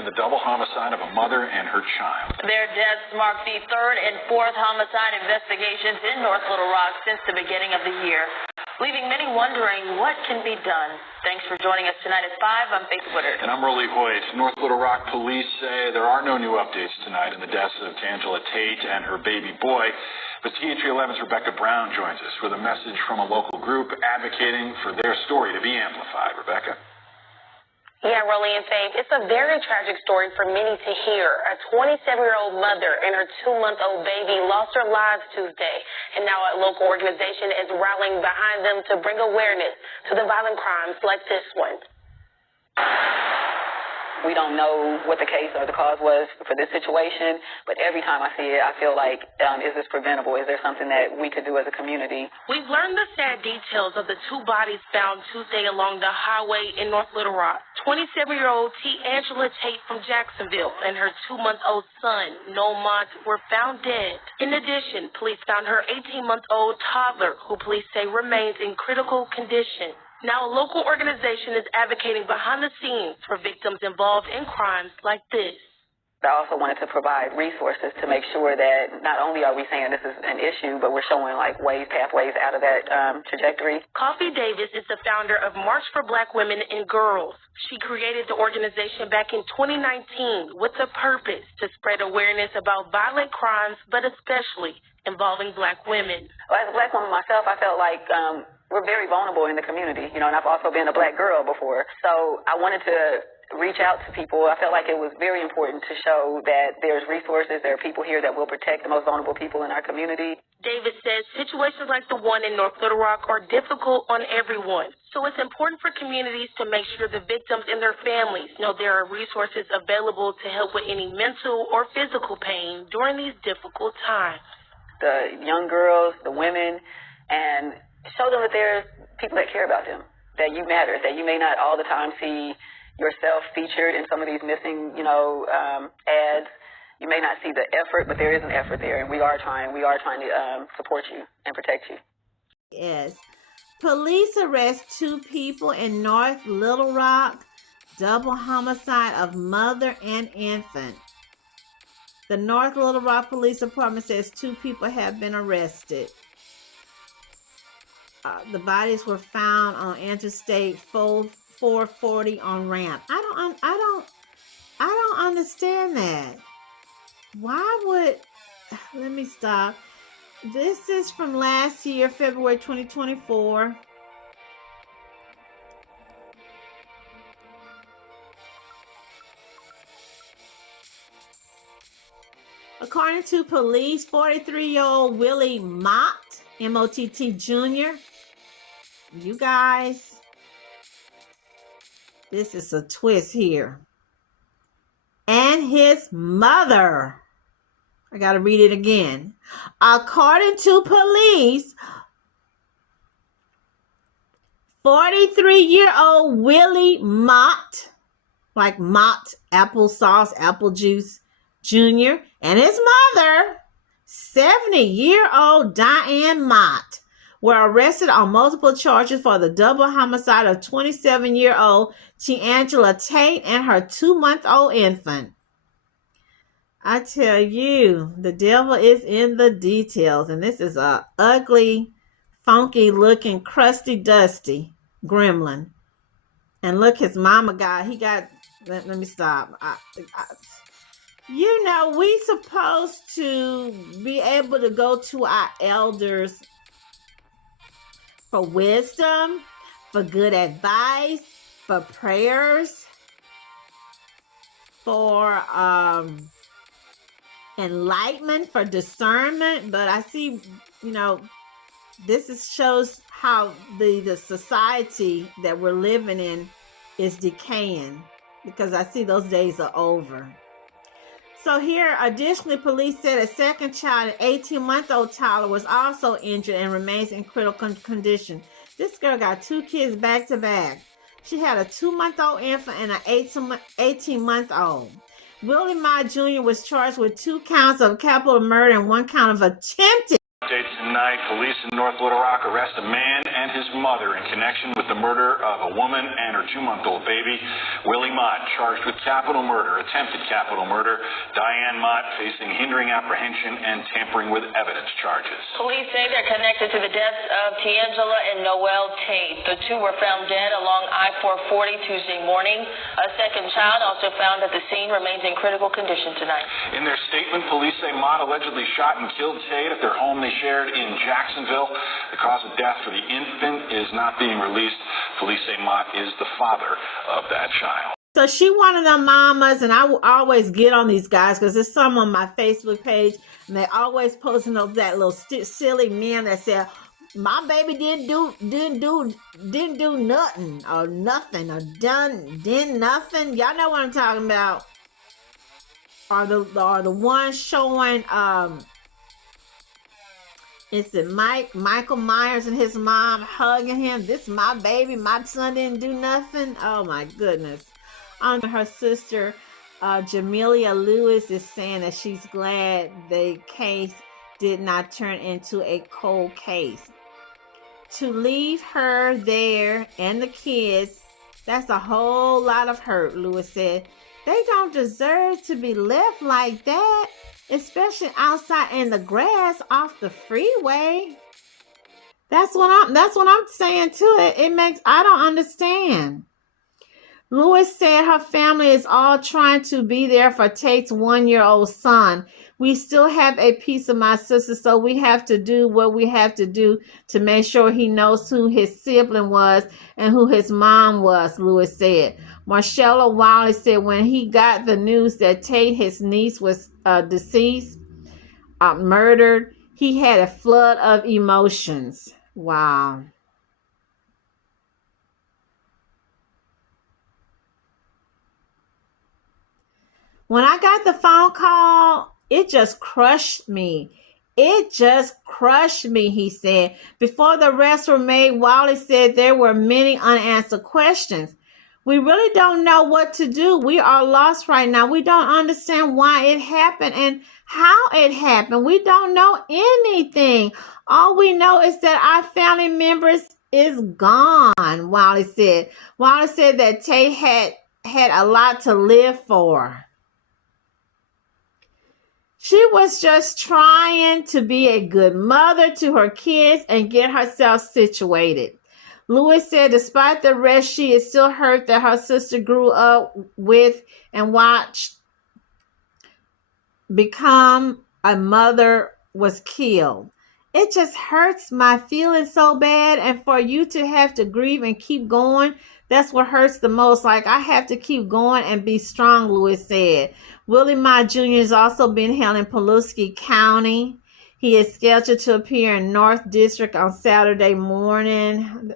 in the double homicide of a mother and her child. Their deaths mark the third and fourth homicide investigations in North Little Rock since the beginning of the year, leaving many wondering what can be done. Thanks for joining us tonight at 5. I'm Faith Woodard. And I'm Rolly Hoyt. North Little Rock police say there are no new updates tonight in the deaths of Teangela Tate and her baby boy. But THV 11's Rebecca Brown joins us with a message from a local group advocating for their story to be amplified. Rebecca? Yeah, Rolly and Faith, it's a very tragic story for many to hear. A 27-year-old mother and her 2-month-old baby lost their lives Tuesday, and now a local organization is rallying behind them to bring awareness to the violent crimes like this one. We don't know what the case or the cause was for this situation, but every time I see it, I feel like, is this preventable? Is there something that we could do as a community? We've learned the sad details of the 2 bodies found Tuesday along the highway in North Little Rock. 27-year-old Teangela Tate from Jacksonville and her 2-month-old son, Willie Mott, were found dead. In addition, police found her 18-month-old toddler, who police say remains in critical condition. Now, a local organization is advocating behind the scenes for victims involved in crimes like this. I also wanted to provide resources to make sure that not only are we saying this is an issue, but we're showing like pathways out of that trajectory. Coffee Davis is the founder of March for Black Women and Girls. She created the organization back in 2019 with the purpose to spread awareness about violent crimes, but especially involving Black women. Well, as a Black woman myself, I felt like we're very vulnerable in the community, and I've also been a Black girl before. So I wanted to reach out to people. I felt like it was very important to show that there's resources, there are people here that will protect the most vulnerable people in our community. Davis says situations like the one in North Little Rock are difficult on everyone. So it's important for communities to make sure the victims and their families know there are resources available to help with any mental or physical pain during these difficult times. The young girls, the women, and show them that there's people that care about them, that you matter, that you may not all the time see yourself featured in some of these missing, ads. You may not see the effort, but there is an effort there, and we are trying to support you and protect you. Yes. Police arrest 2 people in North Little Rock. Double homicide of mother and infant. The North Little Rock Police Department says 2 people have been arrested. The bodies were found on Interstate 440 on Ramp. I don't understand that. Why would, let me stop. This is from last year, February 2024. According to police, 43-year-old Willie Mott, M-O-T-T Jr. You guys, this is a twist here. And his mother. I got to read it again. According to police, 43-year-old Willie Mott, like Mott, applesauce, apple juice, Jr., and his mother, 70-year-old Diane Mott, were arrested on multiple charges for the double homicide of 27-year-old Teangela Tate and her 2-month-old infant. I tell you, the devil is in the details, and this is a ugly, funky-looking, crusty-dusty gremlin. And look, his mama let me stop. We supposed to be able to go to our elders for wisdom, for good advice, for prayers, for enlightenment, for discernment. But I see, this shows how the society that we're living in is decaying, because I see those days are over. So here, additionally, police said a second child, an 18-month-old toddler, was also injured and remains in critical condition. This girl got 2 kids back to back. She had a 2-month-old infant and an 18-month-old. Willie Mott Jr. was charged with 2 counts of capital murder and 1 count of attempted. Updates tonight, police in North Little Rock arrest a man and his mother in connection with the murder of a woman and her 2-month-old baby. Willie Mott charged with capital murder, attempted capital murder. Diane Mott facing hindering, apprehension, and tampering with evidence charges. Police say they're connected to the deaths of Teangela and Noel Tate. The two were found dead along I-440 Tuesday morning. A second child also found at the scene remains in critical condition tonight. In their statement, police say Mott allegedly shot and killed Tate at their home they shared in Jacksonville. The cause of death for the infant is not being released. Police say Mott is the father of that child. So she one of them mamas, and I will always get on these guys because there's some on my Facebook page, and they always posting that little silly men that say, my baby didn't do nothing or did nothing. Y'all know what I'm talking about. Or the one showing is it Michael Myers and his mom hugging him? This is my baby, my son didn't do nothing. Oh my goodness. Her sister Jamelia Lewis is saying that she's glad the case did not turn into a cold case. To leave her there and the kids, that's a whole lot of hurt, Lewis said. They don't deserve to be left like that, especially outside in the grass off the freeway. That's what I'm saying too. I don't understand. Lewis said her family is all trying to be there for Tate's 1-year-old son. We still have a piece of my sister, so we have to do what we have to do to make sure he knows who his sibling was and who his mom was, Lewis said. Marcella Wiley said when he got the news that Tate, his niece, was deceased, murdered, he had a flood of emotions. Wow. When I got the phone call, it just crushed me. It just crushed me, he said. Before the arrests were made, Wiley said there were many unanswered questions. We really don't know what to do. We are lost right now. We don't understand why it happened and how it happened. We don't know anything. All we know is that our family members is gone, Wiley said. Wiley said that Tate had a lot to live for. She was just trying to be a good mother to her kids and get herself situated. Lewis said despite the arrest, she is still hurt that her sister grew up with and watched become a mother was killed. It just hurts my feelings so bad, and for you to have to grieve and keep going, that's what hurts the most. Like, I have to keep going and be strong, Lewis said. Willie Mott Jr. has also been held in Pulaski County. He is scheduled to appear in North District on Saturday morning.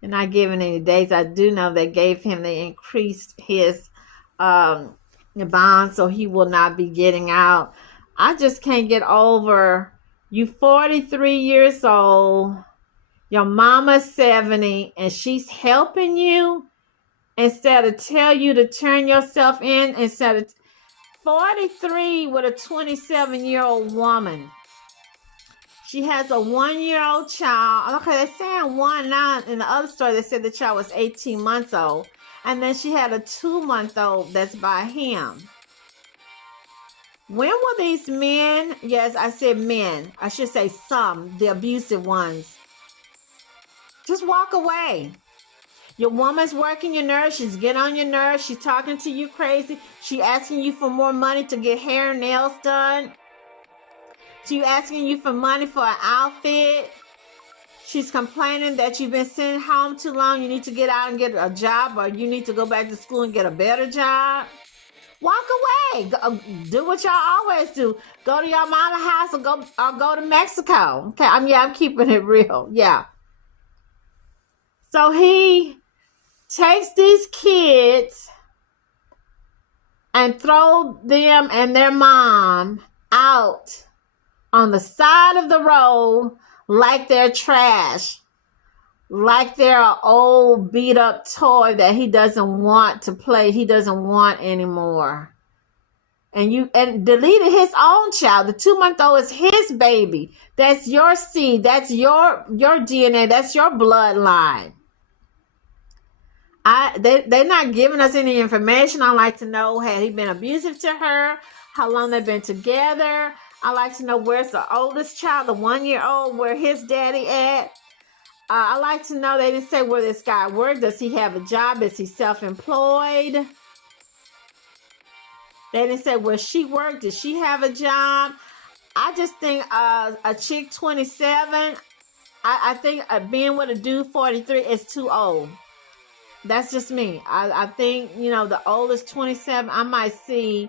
They're not giving any dates. I do know they increased his bond, so he will not be getting out. I just can't get over you 43 years old. Your mama's 70 and she's helping you instead of tell you to turn yourself in. Instead of 43 with a 27-year-old woman. She has a 1-year-old child. Okay, they're saying 1 now. In the other story, they said the child was 18 months old. And then she had a 2-month-old that's by him. When will these men, yes, I said men. I should say some, the abusive ones. Just walk away. Your woman's working your nerves. She's getting on your nerves. She's talking to you crazy. She's asking you for more money to get hair and nails done. She's asking you for money for an outfit. She's complaining that you've been sitting home too long. You need to get out and get a job, or you need to go back to school and get a better job. Walk away. Do what y'all always do. Go to your mama's house or go to Mexico. Okay, I'm keeping it real. Yeah. So he takes these kids and throw them and their mom out on the side of the road like they're trash, like they're an old beat up toy that he doesn't want to play. He doesn't want anymore. and deleted his own child. The 2-month-old is his baby. That's your seed. That's your DNA. That's your bloodline. They're not giving us any information. I'd like to know, had he been abusive to her? How long they've been together? I'd like to know where's the oldest child, the 1-year-old, where his daddy at? I'd like to know, they didn't say where this guy worked. Does he have a job? Is he self-employed? They didn't say where she worked. Did she have a job? I just think a chick 27, I think being with a dude 43 is too old. That's just me. I think, the oldest 27, I might see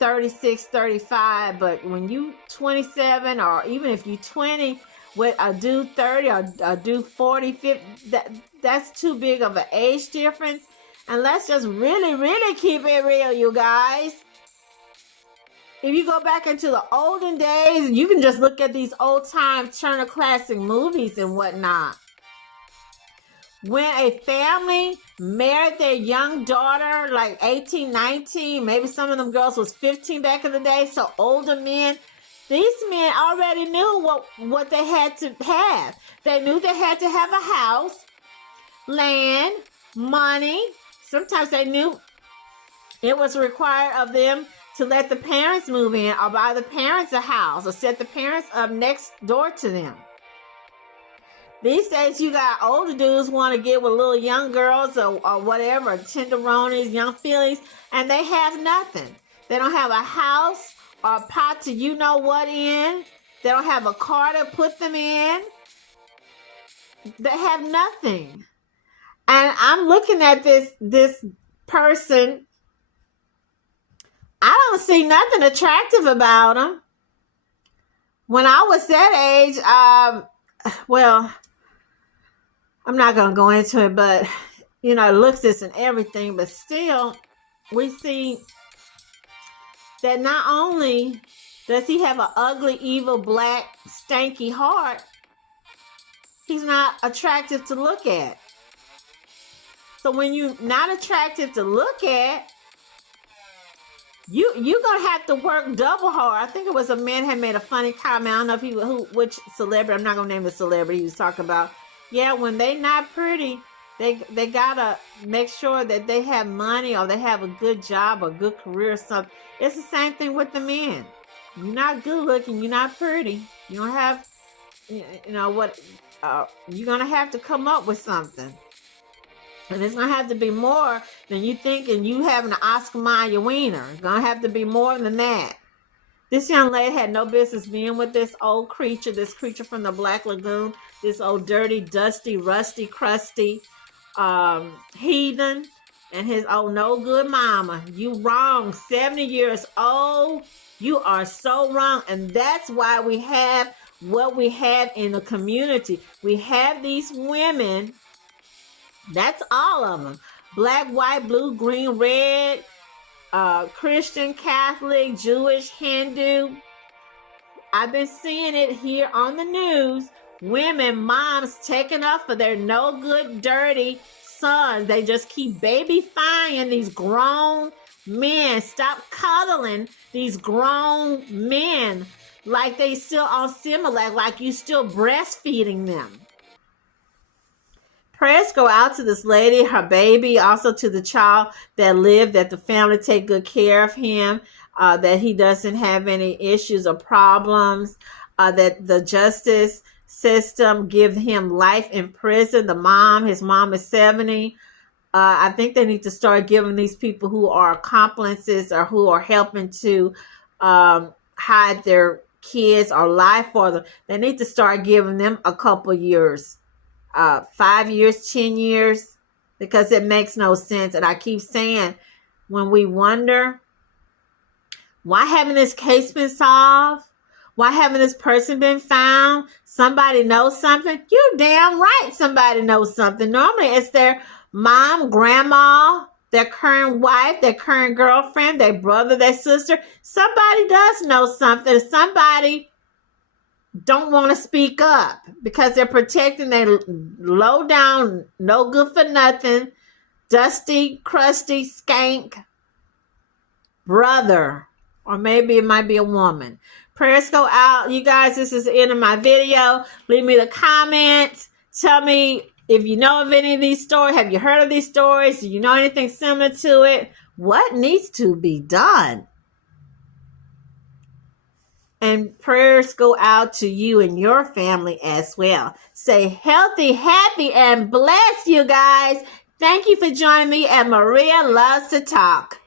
36, 35, but when you 27, or even if you 20 with a dude 30 or a dude 40, 50, that's too big of an age difference. And let's just really, really keep it real, you guys. If you go back into the olden days, you can just look at these old-time Turner Classic movies and whatnot. When a family married their young daughter, like 18, 19, maybe some of them girls was 15 back in the day, so older men, these men already knew what they had to have. They knew they had to have a house, land, money. Sometimes they knew it was required of them to let the parents move in or buy the parents a house or set the parents up next door to them. These days, you got older dudes want to get with little young girls or whatever, tenderonis, young fillies, and they have nothing. They don't have a house or a pot to you-know-what in. They don't have a car to put them in. They have nothing. And I'm looking at this person. I don't see nothing attractive about him. When I was that age, well, I'm not going to go into it, but, looks this and everything, but still, we see that not only does he have an ugly, evil, black, stanky heart, he's not attractive to look at. So when you're not attractive to look at, you're going to have to work double hard. I think it was a man had made a funny comment. I don't know if which celebrity, I'm not going to name the celebrity he was talking about. Yeah, when they not pretty, they got to make sure that they have money or they have a good job or good career or something. It's the same thing with the men. You're not good looking. You're not pretty. You don't have, what, you're going to have to come up with something. And it's going to have to be more than you thinking you having an Oscar Mayer wiener. It's going to have to be more than that. This young lady had no business being with this old creature, this creature from the Black Lagoon, this old dirty, dusty, rusty, crusty heathen and his old no good mama. You wrong. 70 years old. You are so wrong. And that's why we have what we have in the community. We have these women. That's all of them. Black, white, blue, green, red, Christian, Catholic, Jewish, Hindu. I've been seeing it here on the news. Women, moms taking up for their no good, dirty sons. They just keep babyfying these grown men. Stop cuddling these grown men like they still on Similac, like you still breastfeeding them. Prayers go out to this lady, her baby, also to the child that lived, that the family take good care of him, that he doesn't have any issues or problems, that the justice system give him life in prison. His mom is 70. I think they need to start giving these people who are accomplices or who are helping to hide their kids or lie for them. They need to start giving them a couple years. 5 years, 10 years, because it makes no sense. And I keep saying, when we wonder, why haven't this case been solved? Why haven't this person been found? Somebody knows something. You damn right somebody knows something. Normally it's their mom, grandma, their current wife, their current girlfriend, their brother, their sister. Somebody does know something. Somebody don't want to speak up because they're protecting their low down, no good for nothing, dusty, crusty skank brother, or maybe it might be a woman. Prayers go out. You guys, this is the end of my video. Leave me the comments. Tell me if you know of any of these stories. Have you heard of these stories? Do you know anything similar to it? What needs to be done? And prayers go out to you and your family as well. Stay healthy, happy, and blessed, you guys. Thank you for joining me, and Maria loves to talk.